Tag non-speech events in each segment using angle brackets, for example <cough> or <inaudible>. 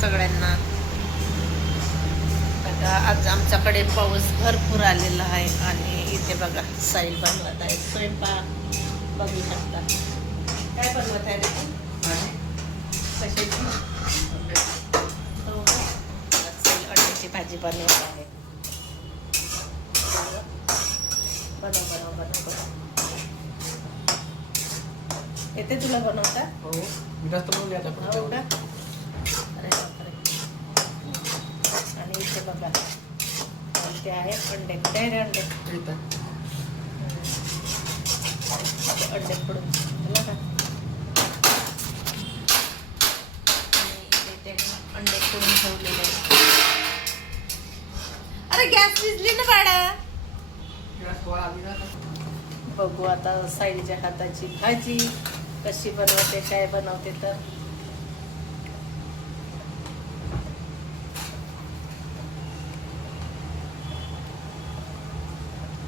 सगळ्यांना. बघा आज आमच्याकडे पाऊस भरपूर आलेला आहे आणि इथे बघा साईल बनवत आहे स्वयंपाक बघू शकता. काय बनवत आहे? कशाची? हो अंड्याची भाजी बनवत आहे. बनव बनव बनव बनव येते तुला बनवता? हो मी जास्त बोलले आता हो का अरे बापरे आणि इथे बघा ते आहे अंडे कुठे आहे रे अंडे अंडे झालं का अंडे फोडून ठेवलेले. अरे गॅस विजली ना बाळा बघू आता साईडच्या हाताची भाजी कशी बनवते काय बनवते तर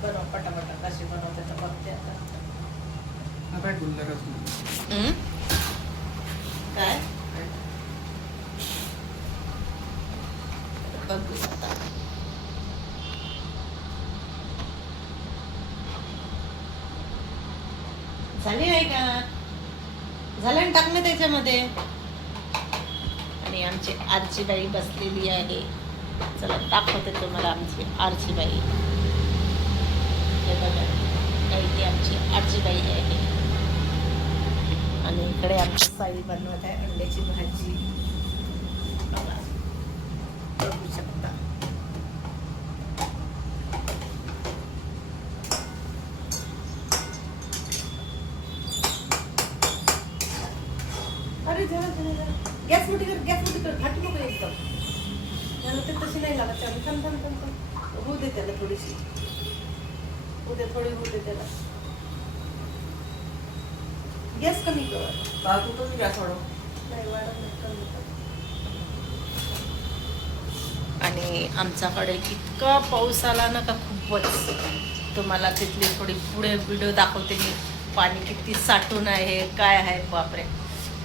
बनव पटापटा. कशी बनवते तर बघते आता. काय गुंडरच काय? बघू आता. झाली आहे का? झालं ना त्याच्यामध्ये? आणि आमची आरची बाई बसलेली आहे. चला दाखवते तुम्हाला आमची आरची बाई हे बघा. काही आमची आरची आहे. आणि इकडे आमची साई बनवत आहे अंड्याची भाजी. बघू. शकता. अरे जरा जरा जरा. गॅस मोठी कर गॅस मोठी कर. घाटू नको एकदम. त्याला तशी नाही लागत. त्याला थांब थांब थांब थांब. होऊ दे त्याला थोडीशी. दे थोडी दे त्याला. गॅस कमी कर. तू पण गॅस वाढव नाही वाढत नाही, कमी कर. आणि आमच्याकडे इतका पाऊस आला ना का खूपच. तुम्हाला तिथली थोडी पुढे व्हिडिओ दाखवते मी. पाणी किती साठून आहे काय आहे बापरे.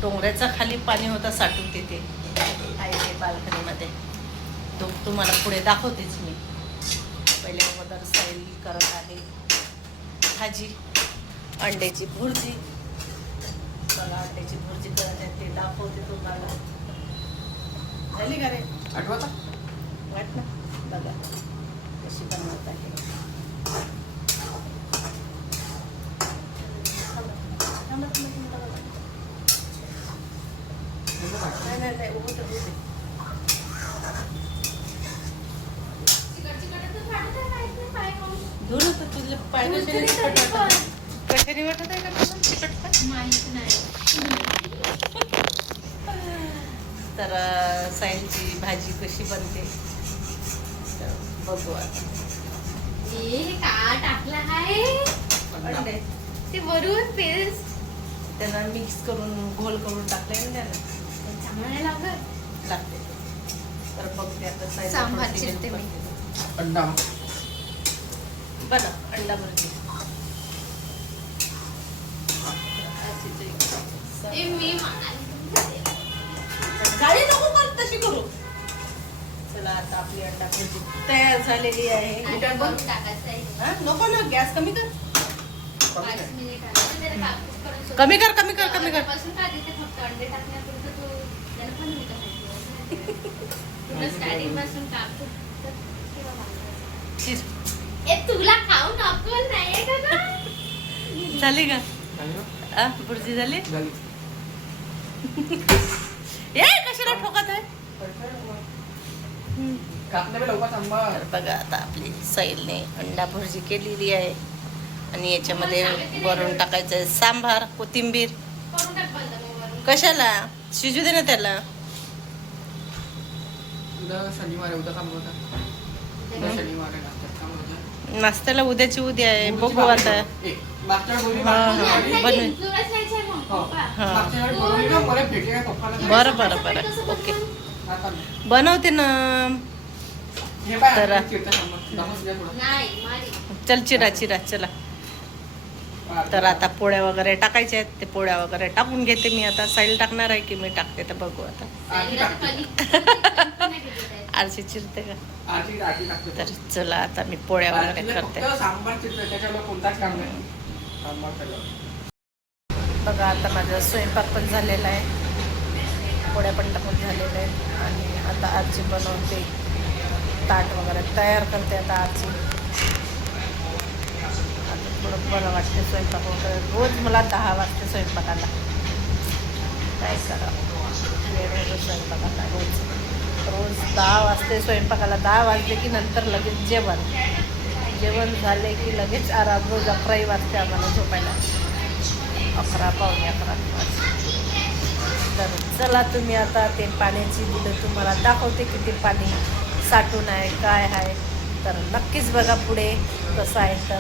डोंगराचा खाली पाणी होता साठून तिथे. आहे ते बाल्कनीमध्ये. तो तुम्हाला पुढे दाखवतेच मी. पहिले मदर स्टाईल करत आहे. भाजी अंड्याची भुर्जी. मला अंड्याची भुर्जी करत आहे ते दाखवते तुम्हाला. झाली का रे? आठवता? वाट ना बघा. कशी बनवत आहे. नाही नाही नाही उभं तर उभं दे. धुर होतं तुझे पाय कशाने चिकट वाटत? कशाने वाटत आहे का तुला चिकटपण? <laughs> तर साईलची भाजी कशी बनते? तर बघू आता. अंडे ते वरून पेस्ट त्यांना मिक्स करून घोल करून टाकले ना त्याला. चांगलं नाही लागत. लागते तर बघते आता चिरते मी. अंडा बना अंडा भुर्जी मी म्हणाली. गाडी नको कर तशी करू. चला आता आपली अंडा भुर्जी तयार झालेली आहे. नको ना गॅस कमी कर. कमी कर कमी कर कमी कर. <laughs> चीज. तुला खाऊन अक्कल नाहीये का गं? झाली का भुर्जी झाली झाली ए कशाला ठोकत आहे बघा आता आपली सैलने अंडा भुर्जी केलेली आहे आणि याच्यामध्ये वरून टाकायचं आहे सांबार कोथिंबीर. कशाला शिजू दे ना त्याला शनिवार शनिवार आहे नाश्त्यात काम होतं नाश्त्याला उद्याची उद्या आहे बघू आता. हा, हा. हो. हा. बरं बरं बरं. ओके. बनवते ना. हे तर- चल चिरा चिरा चला. तर आता पोळ्या वगैरे टाकायच्या आहेत. ते पोळ्या वगैरे टाकून घेते मी आता. साईल टाकणार आहे की मी टाकते तर बघू आता. <laughs> आरशी चिरते का? टाकते. तर चला आता मी पोळ्या वगैरे करते. सांबार चिरतं त्याच्यावर कोणताच काम नाही. सांबार बघा आता माझा स्वयंपाक पण झालेला आहे. पोळ्या पण टाकून झालेल्या आहेत. आणि आता आरची बनवते. ताट वगैरे तयार करते आता आरची. आता थोडं बरं वाटते स्वयंपाक वगैरे. रोज मला दहा वाजते स्वयंपाकाला. काय करा वेळ होतो स्वयंपाकाला रोज. रोज दहा वाजते स्वयंपाकाला दहा वाजले की नंतर लगेच जेवण. जेवण झाले की लगेच आराम रोज अकराही वाजते आम्हाला झोपायला. अकरा पावणे अकरा वाजते तर चला तुम्ही आता ते पाण्याची बिलं तुम्हाला दाखवते किती पाणी साठून आहे काय आहे. तर नक्कीच बघा पुढे कसं आहे तर.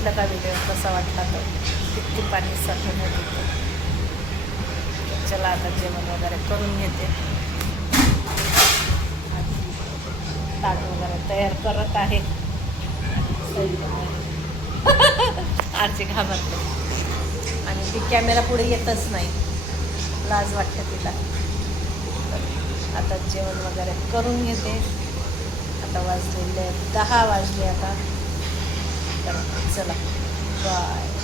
बघितलं का व्हिडिओ कसा वाटला तर किती पाणी साठवून होते चला आता जेवण वगैरे करून घेते. ताट वगैरे तयार करत आहे. आरचे घाबरते. आणि ती कॅमेरा पुढे येतच नाही. लाज वाटते तिला. आता जेवण वगैरे करून घेते. आता वाजलेले दहा वाजले आता. तर चला. बाय